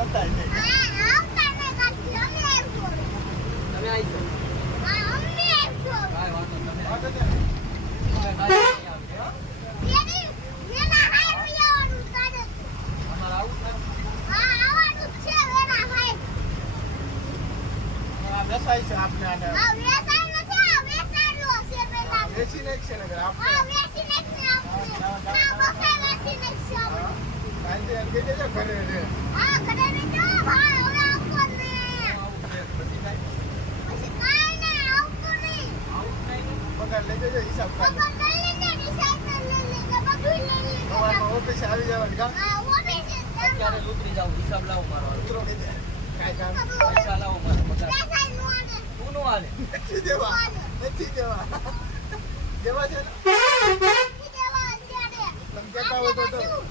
આવતા જ નહીં. આવતા ને કાકી અમે આવજો. તમે આવી જાઓ. અમે આવજો. કાંઈ વાંધો નહીં. તમે વાંધો તમે નહીં. કાંઈ નહીં આવશે, હો. એની વેલા હાય આવવાનું તારે. અમારે આવું જ નથી. આવવાનું જ છે વેલા હાય. આ બેસાય છે આપણે આને. વેસાય નથી વેસાડ્યો છે પેલા. વેચી નાખશે ને આપણે. વેસી નાખને આપણે. બકાય વેસી નાખશે આપણે. કાંઈ એમ કહી દેજો ઘરે રે. ઘરે રહેજો ભાઈ હવે આવતો ને. આવું છે. પછી કાંઈ પછી કાઈ ને આવતો નહીં. આવું જ નહીં ને. પગાર લઈ જજો હિસાબ પગાર કાઢો. લઈ લેને ડિસાઈડ લઈ લેને બધું લઈ લેને. સવારમાં ઓફિસે આવી જવાનું કામ. ઓફિસે અત્યારે ઉતરી જાઉં. હિસાબ લાવો મારો. ઉતરો કે જાય. કાંઈ કામ પૈસા લાવો મારે. પગાર. વેસાય નો આને. તું નો હાલે. નથી દેવા. નથી દેવા. દેવા છે ને? નથી દેવા અત્યારે. તમે કહેતા હોય તો આપણે પાછું